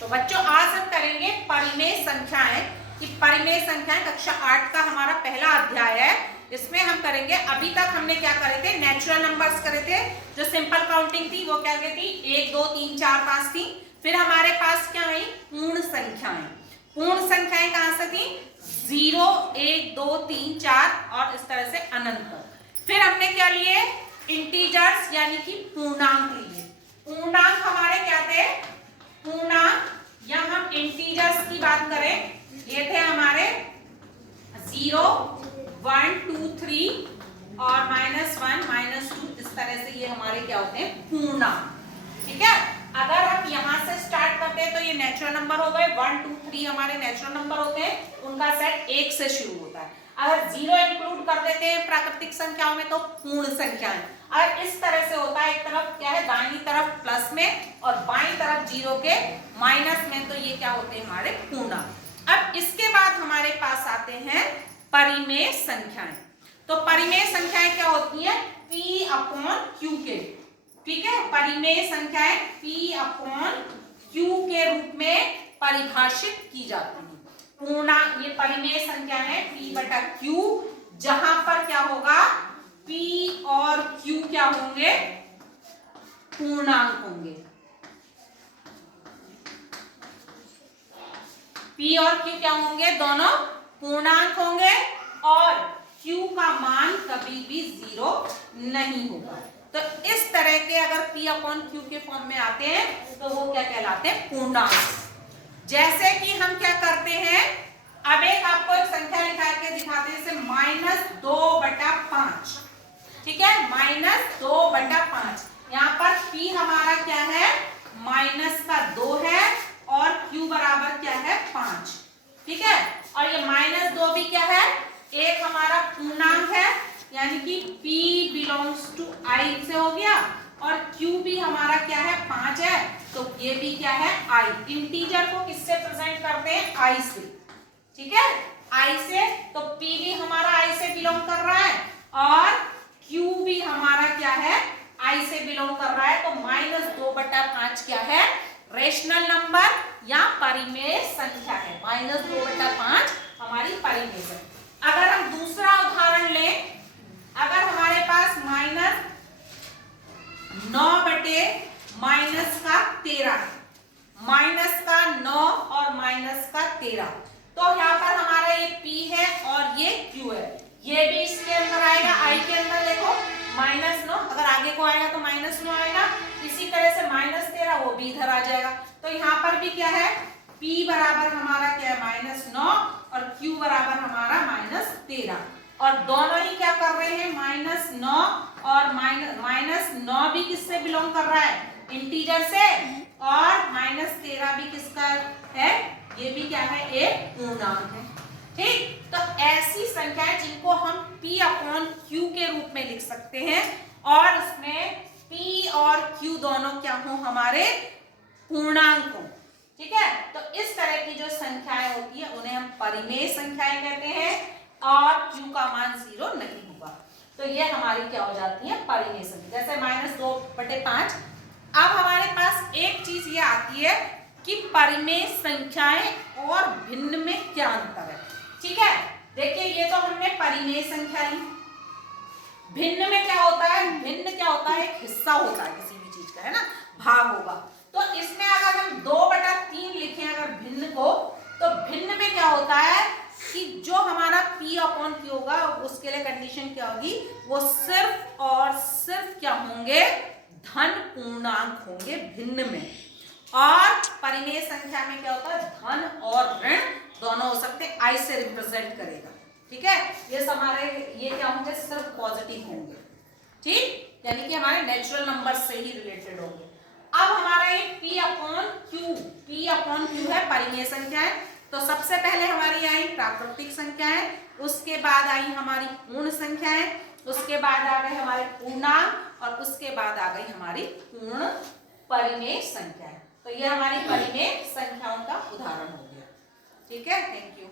तो बच्चों आज हम करेंगे परिमेय संख्याएं कि परिमेय संख्याएं कक्षा 8 का हमारा पहला अध्याय है। इसमें हम करेंगे, अभी तक हमने क्या करे थे, नेचुरल नंबर्स करे थे। जो सिंपल काउंटिंग थी वो क्या कहती, 1 2 3 4 5 थी। फिर हमारे पास क्या आई, पूर्ण संख्याएं। पूर्ण संख्याएं कहां से थी, 0 1 2 3 4 और इस तरह से अनंत। फिर हमने क्या लिए, इंटीजर्स यानी कि पूर्णांक लिए। पूर्णांक हमारे क्या थे, पूर्णांक या हम इंटीजर्स की बात करें, ये थे हमारे 0 1 2 3 और -1 -2। इस तरह से ये हमारे क्या होते हैं, पूर्णांक। ठीक है, अगर हम यहां से स्टार्ट करते हैं तो ये नेचुरल नंबर हो गए, 1 2 3 हमारे नेचुरल नंबर होते हैं, उनका सेट 1 से शुरू होता है। अगर 0 इंक्लूड कर देते हैं प्राकृतिक संख्याओं में तो पूर्ण संख्याएं। अगर इस तरह से होता है, एक तरफ क्या है, दाहिनी तरफ प्लस में और बाईं तरफ 0 के माइनस में, तो ये क्या होते हैं, हमारे पूर्णांक। अब इसके बाद हमारे पास आते हैं परिमेय संख्याएं। तो परिमेय संख्याएं क्या होती है, P/Q के, ठीक है, परिमेय संख्याएं P/Q के रूप में परिभाषित की जाती है। पूर्णांक, ये परिमेय संख्या है P/Q, जहां पर क्या होगा, P और Q क्या होंगे, पूर्णांक होंगे। P और Q क्या होंगे, दोनों पूर्णांक होंगे और Q का मान कभी भी 0 नहीं होगा। तो इस तरह के अगर P/Q के फॉर्म में आते हैं तो वो क्या कहलाते हैं, पूर्णांक। जैसे कि हम क्या करते हैं, अब एक आपको एक संख्या लिखा के दिखाते हैं, जैसे -2/5। ठीक है, -2/5। यहाँ पर P हमारा क्या है, -2 है और Q बराबर क्या है, 5। ठीक है, और ये -2 भी क्या है, एक हमारा पूर्णांक है, यानी कि P बिलोंग्स टू I से हो गया, और Q भी हमारा क्या है, 5 है, तो ये भी क्या है, I। इंटीजर को किससे प्रेजेंट करते हैं, I से। ठीक है, I से, तो P भी हमारा I से बिलोंग कर रहा है और Q भी हमारा क्या है, I से बिलोंग कर रहा है। तो -2/5 क्या है, रेशनल नंबर या परिमेय संख्या है। -2/5 हमारी परिमेय संख्या। अगर हम दूसरा उदाहरण लें, अगर हमारे पास -9/-13 है, -9 और -13, तो यहाँ पर हमारा ये P है और ये Q है, ये भी इसके अंदर आएगा, I के अंदर। देखो -9, अगर आगे को आएगा तो -9 आएगा, इसी तरह से -13 वो भी इधर आ जाएगा। तो यहाँ पर भी क्या है, P बराबर हमारा क्या है, -9 और Q बराबर हमारा -13, और दोनों ही क्या कर रहे हैं, -9 और -9 भी किससे बिलोंग कर रहा है, इंटीजर से, और -13 भी किसका है, ये भी क्या है, एक पूर्णांक है। ठीक, तो ऐसी संख्याएं जिनको हम P/Q के रूप में लिख सकते हैं और इसमें P और Q दोनों क्या हो, हमारे पूर्णांक हो। ठीक है, तो इस तरह की जो संख्याएं होती है उन्हें हम परिमेय संख्याएं कहते हैं और Q का मान 0 नहीं होगा, तो ये हमारी क्या हो जाती है, परिमेय संख्या। जैसे -2/5। अब हमारे पास एक चीज ये आती है कि परिमेय संख्याएं और भिन्न में क्या अंतर है। ठीक है, देखिए ये तो हमने परिमेय संख्या ली। भिन्न में क्या होता है, भिन्न क्या होता है, एक हिस्सा होता है किसी भी चीज का, है ना, भाग होगा। तो इसमें अगर हम 2/3 लिखें अगर भिन्न को, तो भिन्न में क्या होता है कि जो हमारा P/Q होगा उसके लिए कंडीशन क्या होगी, वो सिर्फ और सिर्फ क्या होंगे, धन पूर्णांक होंगे भिन्न में। और परिमेय संख्या में क्या होता है, धन और ऋण दोनों हो सकते हैं, I से रिप्रेजेंट करेगा। ठीक है, ये हमारे ये क्या होंगे, सिर्फ पॉजिटिव होंगे। ठीक, यानी कि हमारे नेचुरल नंबर से ही रिलेटेड होंगे। अब हमारा ये P/Q है परिमेय संख्याएं। तो सबसे पहले हमारी आई प्राकृतिक संख्याएं, उसके बाद आई हमारी पूर्ण संख्याएं, उसके बाद आ गए हमारे पूर्णांक और उसके बाद आ गई हमारी पूर्ण परिमेय संख्याएं। तो ये हमारी परिमेय संख्याओं का उदाहरण हो गया। ठीक है, थैंक यू।